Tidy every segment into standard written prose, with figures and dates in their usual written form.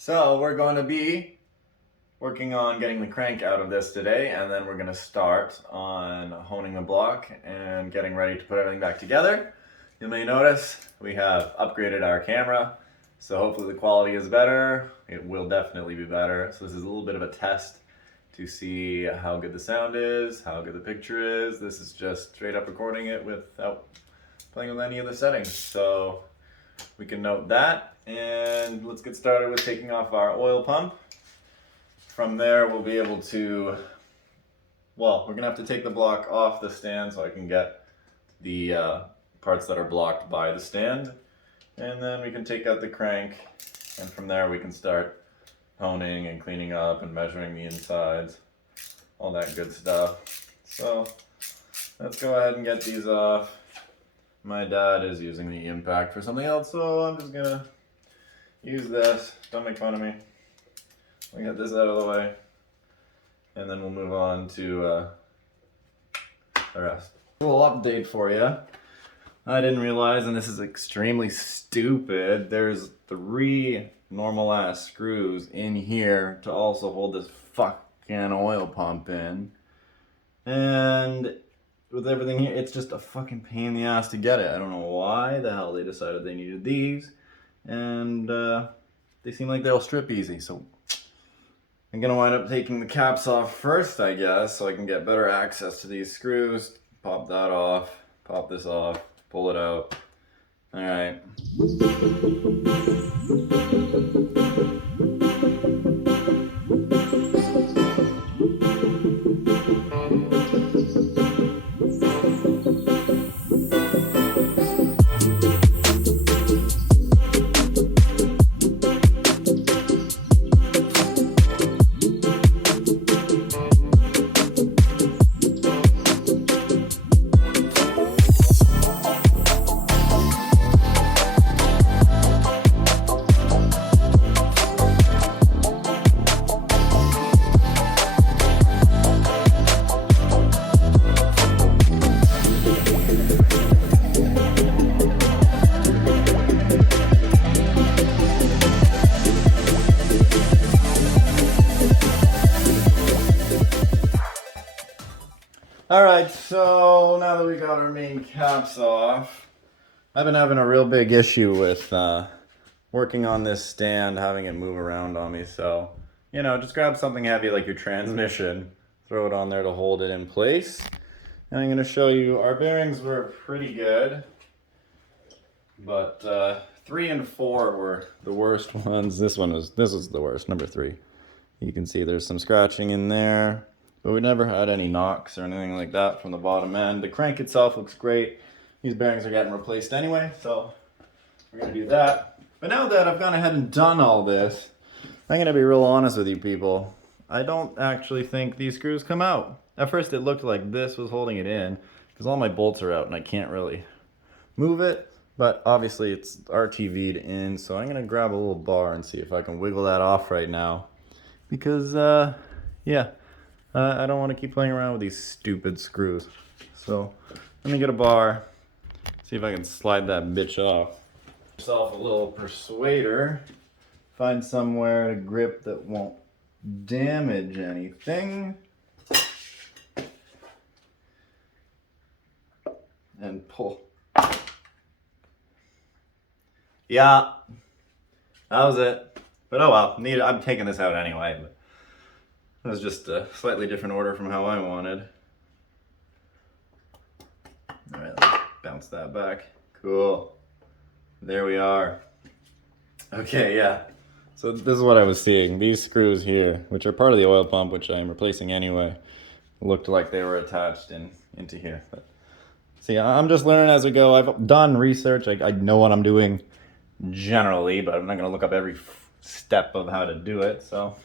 So we're going to be working on getting the crank out of this today, and then we're going to start on honing the block and getting ready to put everything back together. You may notice we have upgraded our camera, so hopefully the quality is better. It will definitely be better. So this is a little bit of a test to see how good the sound is, how good the picture is. This is just straight up recording it without playing with any of the settings. So we can note that, and let's get started with taking off our oil pump. From there we'll be able to, well, we're gonna have to take the block off the stand so I can get the parts that are blocked by the stand, and then we can take out the crank, and from there we can start honing and cleaning up and measuring the insides, all that good stuff. So let's go ahead and get these off. My dad is using the impact for something else, so I'm just gonna use this. Don't make fun of me. We get this out of the way, and then we'll move on to the rest. A little update for you. I didn't realize, and this is extremely stupid, there's 3 normal ass screws in here to also hold this fucking oil pump in. And with everything here, it's just a fucking pain in the ass to get it. I don't know why the hell they decided they needed these, and they seem like they'll strip easy, so I'm gonna wind up taking the caps off first, I guess, so I can get better access to these screws. Pop that off, pop this off, pull it out. All right. Alright, so now that we got our main caps off, I've been having a real big issue with working on this stand, having it move around on me. So, you know, just grab something heavy like your transmission, throw it on there to hold it in place. And I'm going to show you, our bearings were pretty good, but 3 and 4 were the worst ones. This was the worst, number 3. You can see there's some scratching in there. But we never had any knocks or anything like that from the bottom end. The crank itself looks great. These bearings are getting replaced anyway, so we're gonna do that. But now that I've gone ahead and done all this, I'm gonna be real honest with you people. I don't actually think these screws come out. At first it looked like this was holding it in, because all my bolts are out and I can't really move it. But obviously it's RTV'd in, so I'm gonna grab a little bar and see if I can wiggle that off right now. Because, yeah. I don't want to keep playing around with these stupid screws. So let me get a bar, see if I can slide that bitch off. Yourself a little persuader, find somewhere to grip that won't damage anything, and pull. Yeah, that was it. But oh well, I'm taking this out anyway. But it was just a slightly different order from how I wanted. All right, let's bounce that back. Cool. There we are. Okay, yeah. So this is what I was seeing. These screws here, which are part of the oil pump, which I'm replacing anyway, looked like they were attached into here. But see, I'm just learning as we go. I've done research. I know what I'm doing generally, but I'm not gonna look up every step of how to do it. So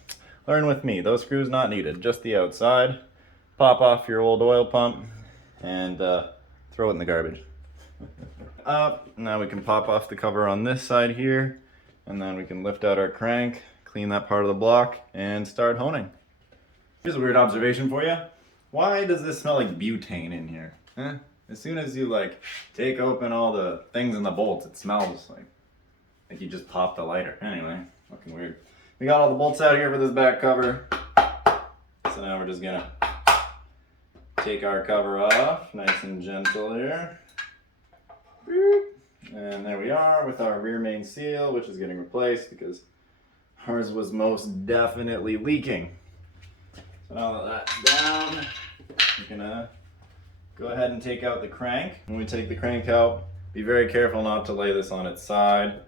learn with me. Those screws not needed, just the outside. Pop off your old oil pump and throw it in the garbage. Now we can pop off the cover on this side here, and then we can lift out our crank, clean that part of the block, and start honing. Here's a weird observation for you. Why does this smell like butane in here? Huh? As soon as you like take open all the things in the bolts, it smells like you just popped a lighter. Anyway, fucking weird. we got all the bolts out here for this back cover. So now we're just gonna take our cover off, nice and gentle here. And there we are with our rear main seal, which is getting replaced because ours was most definitely leaking. So now that that's down, we're gonna go ahead and take out the crank. When we take the crank out, be very careful not to lay this on its side.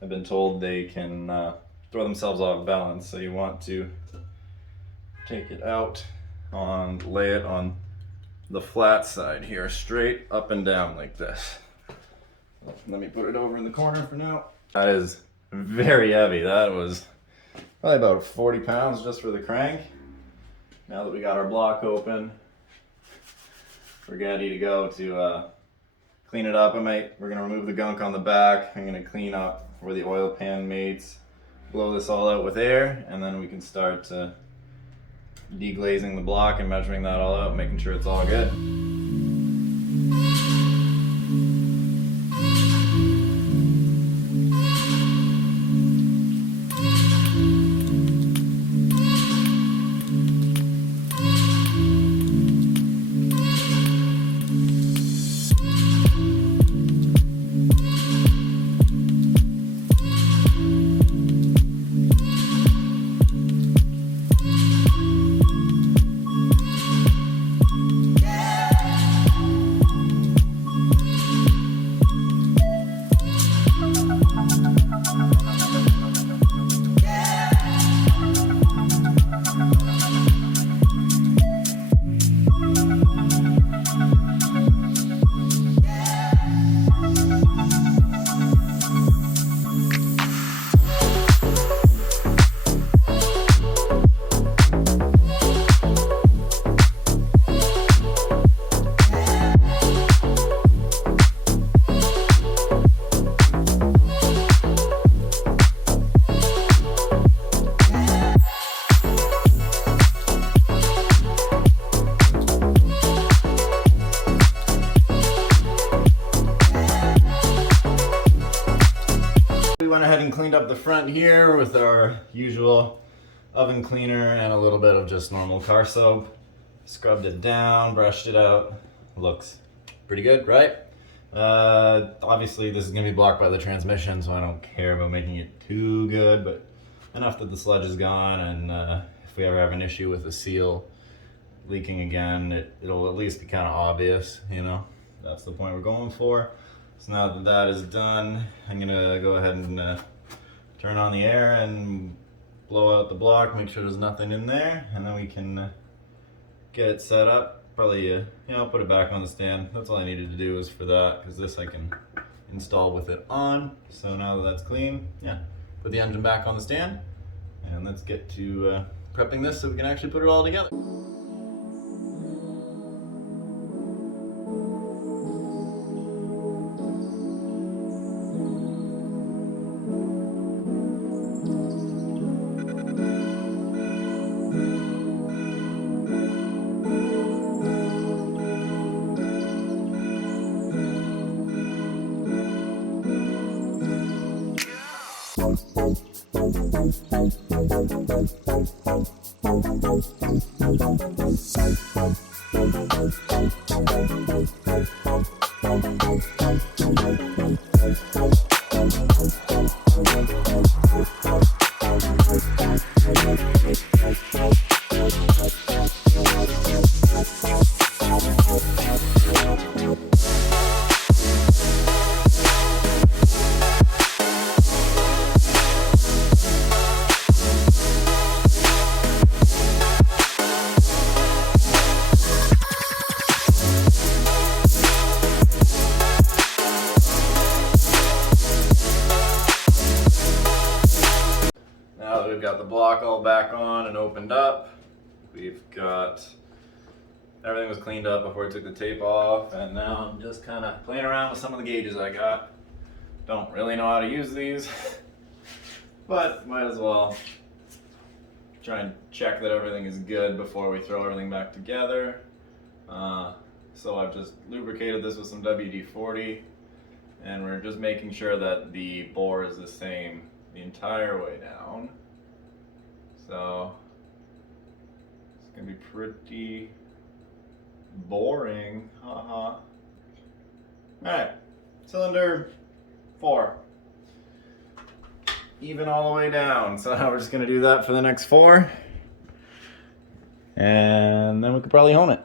I've been told they can throw themselves off balance, so you want to take it out lay it on the flat side here, straight up and down like this. Let me put it over in the corner for now. That is very heavy. That was probably about 40 pounds just for the crank. Now that we got our block open, we're ready to go to clean it up. We're gonna remove the gunk on the back. I'm gonna clean up where the oil pan mates, blow this all out with air, and then we can start deglazing the block and measuring that all out, making sure it's all good. We went ahead and cleaned up the front here with our usual oven cleaner and a little bit of just normal car soap. Scrubbed it down, brushed it out. Looks pretty good, right? Obviously this is gonna be blocked by the transmission, so I don't care about making it too good, but enough that the sludge is gone, and if we ever have an issue with the seal leaking again, it'll at least be kind of obvious, you know? That's the point we're going for. So now that that is done, I'm gonna go ahead and turn on the air and blow out the block, make sure there's nothing in there, and then we can get it set up. Probably, put it back on the stand. That's all I needed to do is for that, because this I can install with it on. So now that that's clean, put the engine back on the stand, and let's get to prepping this so we can actually put it all together. We've got the block all back on and opened up. We've got everything was cleaned up before I took the tape off, and now I'm just kind of playing around with some of the gauges I got. Don't really know how to use these, but might as well try and check that everything is good before we throw everything back together. So I've just lubricated this with some WD-40, and we're just making sure that the bore is the same the entire way down. So it's gonna be pretty boring. Haha. Alright, cylinder 4. Even all the way down. So now we're just gonna do that for the next 4. And then we could probably hone it.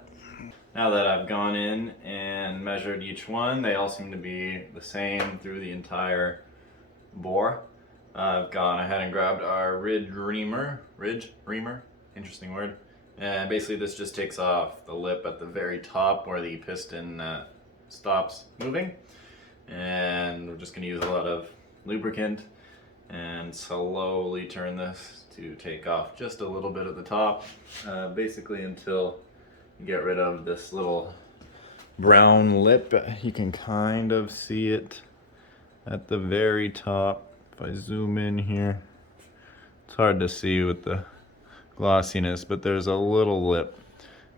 Now that I've gone in and measured each one, they all seem to be the same through the entire bore. I've gone ahead and grabbed our ridge reamer, interesting word. And basically this just takes off the lip at the very top where the piston stops moving. And we're just gonna use a lot of lubricant and slowly turn this to take off just a little bit at the top, basically until you get rid of this little brown lip. You can kind of see it at the very top. If I zoom in here, it's hard to see with the glossiness, but there's a little lip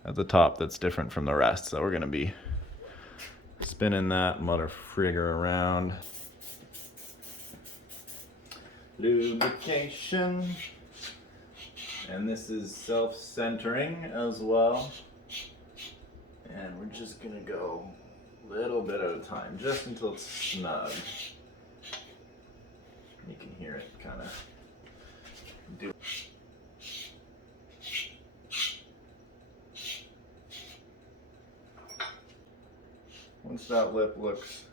at the top that's different from the rest. So we're gonna be spinning that mother frigger around. Lubrication. And this is self-centering as well. And we're just gonna go a little bit at a time, just until it's snug. You can hear it kind of do. Once that lip looks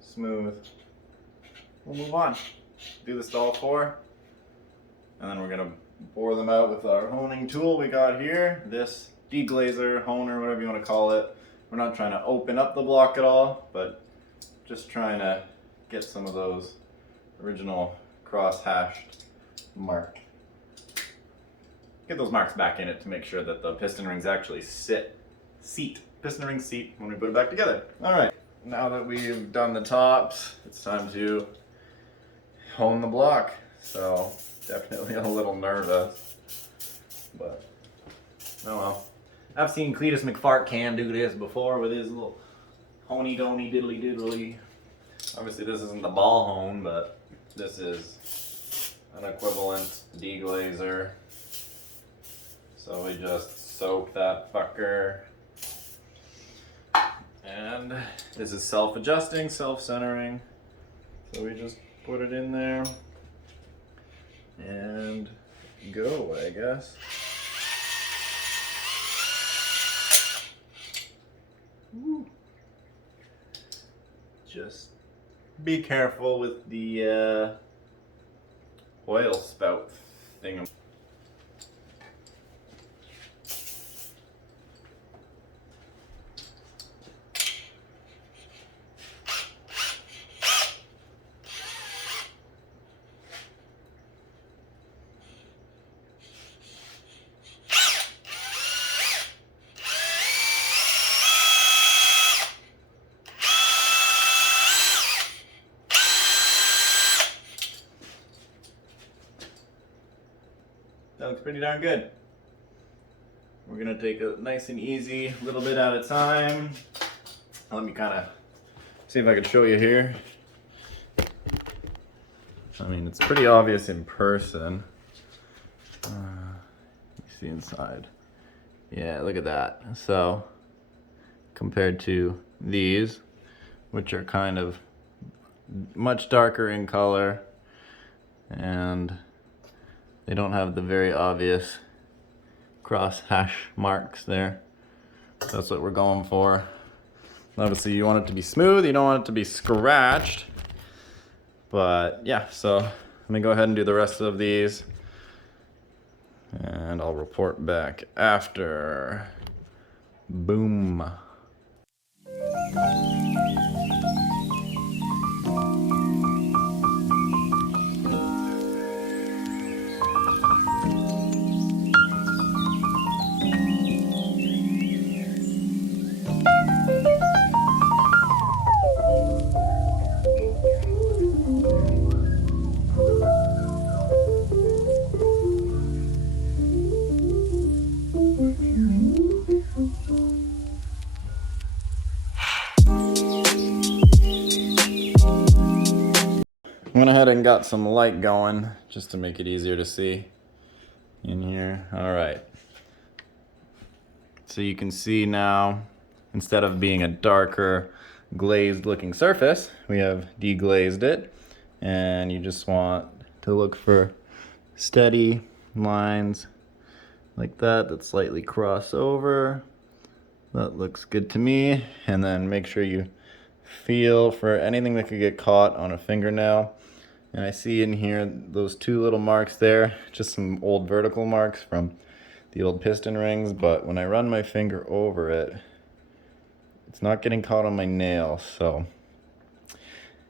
smooth, we'll move on. Do this to all 4. And then we're gonna bore them out with our honing tool we got here. This deglazer, honer, whatever you want to call it. We're not trying to open up the block at all, but just trying to get some of those original cross-hashed mark. Get those marks back in it to make sure that the piston rings actually piston ring seat when we put it back together. All right, now that we've done the tops, it's time to hone the block. So definitely a little nervous, but oh well. I've seen Cletus McFartcan do this before with his little honey-doney diddly-diddly. Obviously this isn't the ball hone, but this is an equivalent deglazer. So we just soak that fucker. And this is self-adjusting, self-centering. So we just put it in there and go, I guess. Woo. Just be careful with the oil spout thing. That looks pretty darn good. We're gonna take it nice and easy, a little bit at a time. Let me kind of see if I can show you here. I mean, it's pretty obvious in person. You see inside. Yeah, look at that. So, compared to these, which are kind of much darker in color, and they don't have the very obvious cross hash marks there. That's what we're going for. Obviously you want it to be smooth, you don't want it to be scratched. But yeah, so let me go ahead and do the rest of these. And I'll report back after. Boom. Went ahead and got some light going just to make it easier to see. in here. All right. So you can see now, instead of being a darker glazed looking surface, we have deglazed it, and you just want to look for steady lines like that slightly cross over. That looks good to me. And then make sure you feel for anything that could get caught on a fingernail. And I see in here those two little marks there, just some old vertical marks from the old piston rings, but when I run my finger over it, it's not getting caught on my nail. So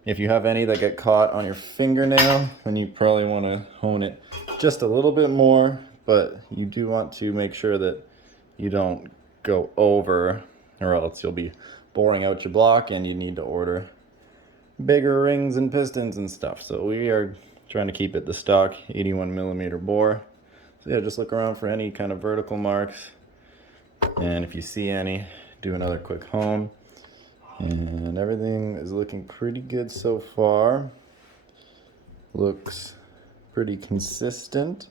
if you have any that get caught on your fingernail, then you probably want to hone it just a little bit more, but you do want to make sure that you don't go over, or else you'll be boring out your block and you need to order bigger rings and pistons and stuff. So we are trying to keep it the stock 81 millimeter bore. So yeah, just look around for any kind of vertical marks, and if you see any, do another quick hone. And everything is looking pretty good so far. Looks pretty consistent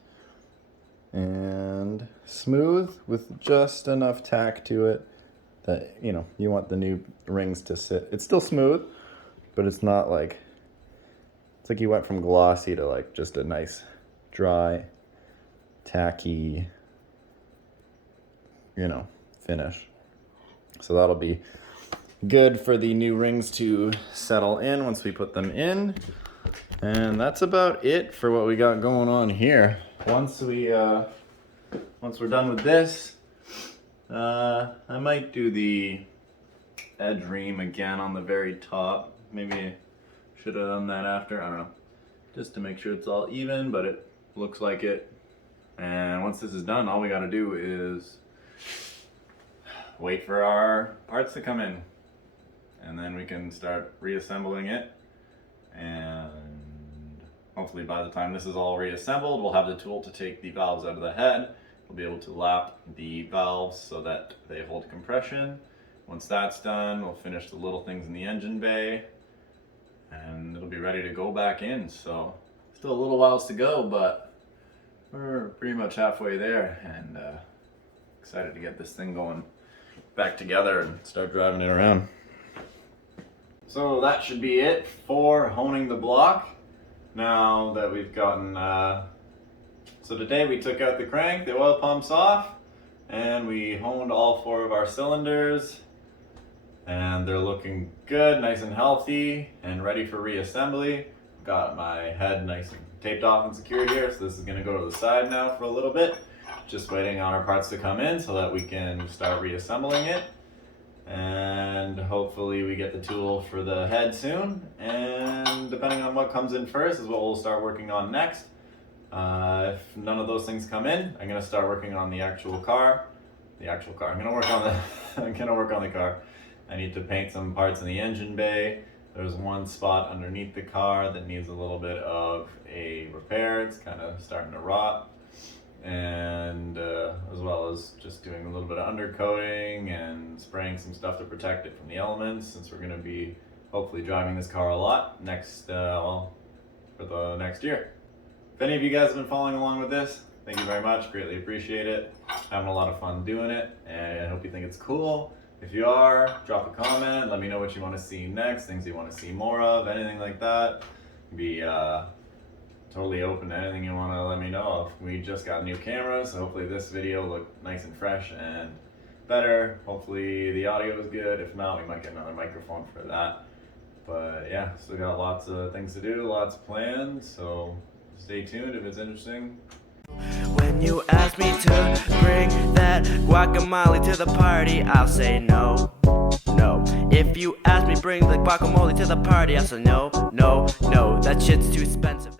and smooth with just enough tack to it that, you know, you want the new rings to sit. It's still smooth, but it's not like, it's like you went from glossy to like just a nice dry tacky, you know, finish. So that'll be good for the new rings to settle in once we put them in. And that's about it for what we got going on here. Once we're done with this, I might do the edge ream again on the very top. Maybe should have done that after, I don't know, just to make sure it's all even, but it looks like it. And once this is done, all we got to do is wait for our parts to come in, and then we can start reassembling it. And hopefully by the time this is all reassembled, we'll have the tool to take the valves out of the head. We'll be able to lap the valves so that they hold compression. Once that's done, we'll finish the little things in the engine bay, and it'll be ready to go back in. So still a little whiles to go, but we're pretty much halfway there, and excited to get this thing going back together and start driving it around. So that should be it for honing the block. Now that we've gotten, so today we took out the crank, the oil pumps off, and we honed all 4 of our cylinders, and they're looking good, nice and healthy, and ready for reassembly. Got my head nice and taped off and secured here, so this is going to go to the side now for a little bit. Just waiting on our parts to come in so that we can start reassembling it. And hopefully we get the tool for the head soon, and depending on what comes in first is what we'll start working on next. If none of those things come in, I'm going to start working on the actual car. I'm going to work on the I'm going to work on the car. I need to paint some parts in the engine bay. There's one spot underneath the car that needs a little bit of a repair. It's kind of starting to rot. And as well as just doing a little bit of undercoating and spraying some stuff to protect it from the elements, since we're going to be hopefully driving this car a lot next for the next year. If any of you guys have been following along with this, thank you very much. Greatly appreciate it. Having a lot of fun doing it, and I hope you think it's cool. If you are, drop a comment. Let me know what you want to see next, things you want to see more of, anything like that. Be totally open to anything you want to let me know of. We just got new cameras, so hopefully this video looked nice and fresh and better. Hopefully the audio is good. If not, we might get another microphone for that. But yeah, still got lots of things to do, lots planned, so stay tuned if it's interesting. When you ask me to bring that guacamole to the party, I'll say no, no. If you ask me bring the guacamole to the party, I'll say no, no, no. That shit's too expensive.